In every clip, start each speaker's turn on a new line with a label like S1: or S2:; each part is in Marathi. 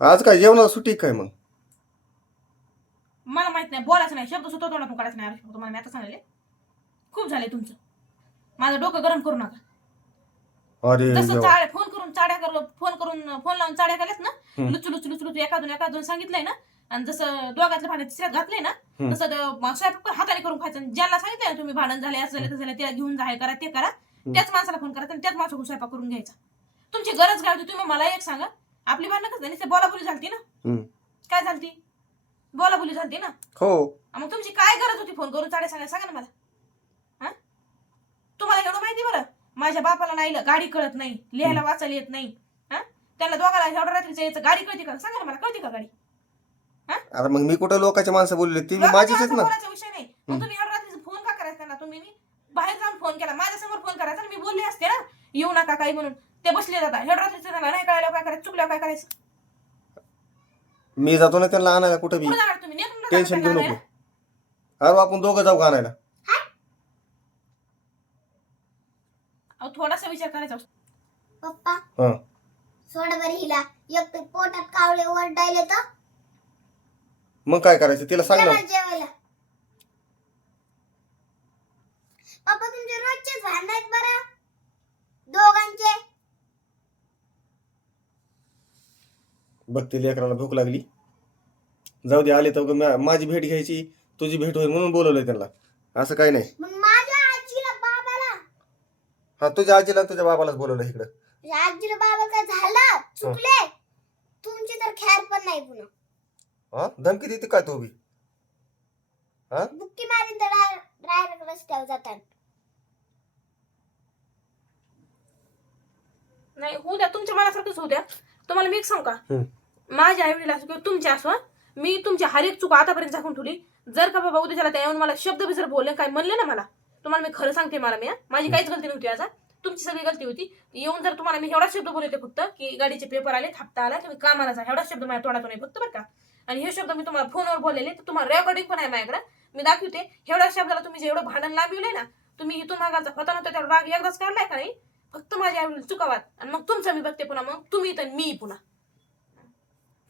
S1: आज काय जेवणाला सुट्टी काय मग?
S2: मला माहीत नाही बोलायचं नाही. शब्द सुद्धा तोंडातून काढायचं नाही. आरुष, तुम्हाला मी आता सांगितले खूप झाले तुमचं. माझं डोकं गरम करू नका.
S1: अरे देवा.
S2: चाळ्या फोन करून चाड्या करलो फोन करून फोन लावून चाड्या केल्यात ना
S1: हम्म.
S2: लुचू लुचू लुचू लुचू एखादून एखादून सांगितलंय ना आणि जसं दोघातलं भांडण तिसऱ्यात घातलंय ना
S1: हम्म.
S2: तसं स्वयंपाक पण हाताने करून खायचं. आणि ज्याला सांगितलंय ना तुम्ही भांडण झाले असं झालं तसं झालं त्याला घेऊन जा हे करा ते करा त्याच माणसाला फोन करायचा आणि त्याच माणसाकडून स्वयंपाक करून घ्यायचा. तुमची गरज काय होती तुम्ही मला एक सांगा. आपली भांडण कसं झाली बोलाबोली झालती ना. काय झालती? बोलाबोली झालती ना?
S1: हो.
S2: मग तुमची काय गरज होती फोन करून? चाळे सांगा सांगा ना मला. हा? तुम्हाला एवढं माहिती बरं? माझ्या बापाला नाही गाडी कळत नाही लिहायला वाचायला येत नाही. हा? त्याला दोघाला एवढं रात्रीचं यायचं गाडी कळते का? सांगा ना मला कळते का गाडी?
S1: अरे मग मी कुठं लोकांची माणसं बोलले? ती
S2: लोकांच्या
S1: माझीच ना.
S2: विषय नाही. मग तुम्ही एवढं रात्रीचं फोन का करायचा ना? तुम्ही मी बाहेर जाऊन फोन केला माझ्यासमोर फोन करायचा मी बोलले असते ना येऊ नका काही म्हणून. ते बसले जातात एवढं रात्रीचं त्यांना नाही कळायला काय करायचं? चुकल्यावर काय करायचं?
S1: मी जातो ना त्यांना आणायला कुठं बी.
S2: कुठं जाणार तुम्ही? नेटून जाता
S1: टेन्शन घेऊ
S2: त्यांना
S1: नको अरे आपण दोघं जाऊ का आणायला?
S2: अहो, थोडासा विचार करायचा असतो.
S3: पप्पा
S1: हा.
S3: सोड बरं हिला. एक तर पोटात कावळे ओरडायले तर.
S1: मग काय करायचं? तिला सांग ना.
S3: चला जेवायला. पप्पा तुमचे रोजचे भांडण आहेत बरं.
S1: बघ ते लेकराला भूक लागली. जाऊ दे आले तर मा- माझी भेट घ्यायची तुझी भेट होईल म्हणून बोलवलंय त्यांना. असं काही नाही.
S3: मग माझ्या आजीला बाबाला.
S1: हा तुझ्या आजीला आणि तुझ्या बाबालाच बोलवलं इकडं.
S3: तुझ्या आजीला बाबा काय झालं चुकले. तुमची तर खैर पण नाही पुन्हा.
S1: हा धमकी देते काय तू बी? हा?
S3: बुक्की मारीन तर डायरेक्ट रस्त्यावर जातात
S2: नाही होऊ द्या तुमच्या मनासारखंच होऊ द्या. तुम्हाला मी एक सांगू का?
S1: हम्म.
S2: माझ्या आईवडील असो किंवा तुमच्या असो मी तुमची हर एक चूक आतापर्यंत झाकून ठेवली. जर का बाबा उद्याला त्या येऊन मला शब्द बी जर बोलले काय म्हणले ना मला तुम्हाला मी खरं सांगते मला मी माझी काहीच गलती नव्हती आज तुमची सगळी गलती होती. येऊन जर तुम्हाला मी एवढा शब्द बोलते फक्त की गाडीचे पेपर आले हप्ता आला तुम्ही कामाला जा एवढा शब्द माझ्या तोंडातून नाही फक्त बरं का. आणि हे शब्द मी तुम्हाला फोनवर बोललेले तर तुम्हाला रेकॉर्डिंग पण आहे माझ्याकडे. मी दाखवते एवढ्या शब्दाला तुम्ही जेवढं भांडण लांबविलंय ना तुम्ही इथून मागायचा होता नव्हता त्यावर राग एकदाच काढलाय का नाही? फक्त माझ्या आई चुकावात. आणि मग तुमचं मी बघते पुन्हा मग तुम्ही तर मी पुन्हा.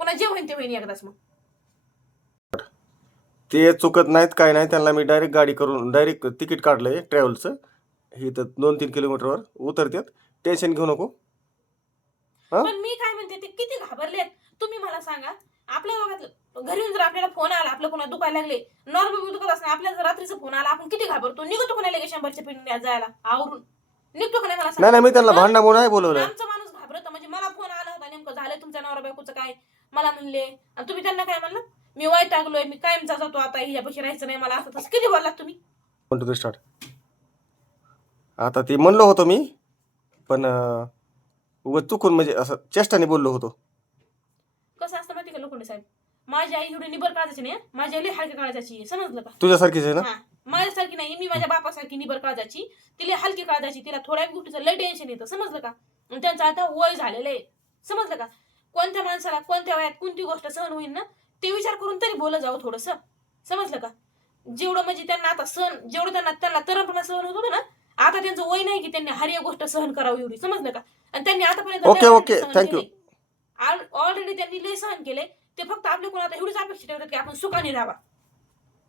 S2: पुन्हा जे होईन ते होईन एकदाच मग.
S1: ते चुकत नाहीत काय नाही त्यांना मी डायरेक्ट गाडी करून डायरेक्ट तिकीट काढलंय ट्रॅव्हलचं हे तर दोन तीन किलोमीटरवर उतरतात टेन्शन घेऊ नको. हा?
S2: पण मी काय म्हणते ते किती घाबरलेत. तुम्ही मला सांगा आपल्या गावात घरी येऊन जर आपल्याला फोन आला आपलं कोणा दुखायला लागले नॉर्मल दुखत असणार आपल्याला जर रात्रीचा फोन आला आपण किती घाबरतो? निघतो कोणाला लगे शंभरच्या पिंड जायला? आवरून. निघतो का नाही मला
S1: नाही मी त्यांना भांडणामुळे नाही बोलवलं.
S2: आमचा माणूस घाबरत म्हणजे मला फोन आला होता नेमकं झालं तुमच्या नवरा बायकोचं काय? मला म्हणले आणि तुम्ही त्यांना काय म्हणलं? मी वाईट टाकलोय मी कायमचा जातो आता हिच्यापाशी राहायचं नाही मला असं तसं किती बोललात तुम्ही?
S1: वन टू स्टार्ट आता ते म्हणलो होतो मी पण अं, उगाच चुकून म्हणजे असं चेष्टाने बोललो होतो.
S2: कसं असतं माहिती का लोखंडे साहेब? माझी आई एवढी निबर काळजाची नाही हं. माझी आई लई हलक्या काळजाची आहे. समजलं का?
S1: तुझ्यासारखीच आहे ना?
S2: हा. माझ्यासारखी नाही मी माझ्या बापासारखी निबर काळजाची तिला हलकी काळजाची तिला थोड्या गोष्टीचं लय टेन्शन येतं समजलं का? आणि त्यांचं आता वय झालेलं आहे समजलं का? कोणत्या माणसाला कोणत्या वयात कोणती गोष्ट सहन होईल ना ते विचार करून तरी बोलत जावं थोडंसं. समजलं का? जेवढं म्हणजे त्यांना आता सहन जेवढं त्यांना त्यांना तरपणा सहन होत होतं ना आता त्यांचं वय नाही की त्यांनी हर एक गोष्ट सहन करावी एवढी. समजलं का? आणि त्यांनी आतापर्यंत
S1: Thank you.
S2: केलंय. ऑलरेडी त्यांनी लय सहन केले ते फक्त आपल्या कोण आता एवढीच अपेक्षा ठेवतात की आपण सुखाने राहावा.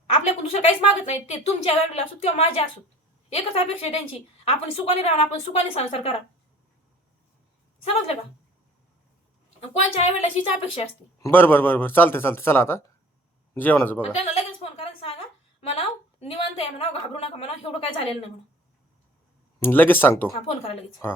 S2: आपल्याकडून दुसरं काहीच मागत नाही ते तुमच्या वेळेला असो किंवा माझ्या असो. एकच अपेक्षा आहे त्यांची. आपण सुखाने राहा आपण सुखाने संसार करा. समजलं का? कोणच्या आई वडिलाचीच अपेक्षा असते?
S1: बरं बरं बरं बरं. चालते चालते चला आता. जेवणाचं बघा.
S2: त्यांना लगेच फोन करा सांगा म्हणा निवांत आहे म्हणा घाबरू नका म्हणा एवढं काय झालेलं नाही म्हणा
S1: लगेच सांगतो.
S2: हा फोन करा लगेच.
S1: हा.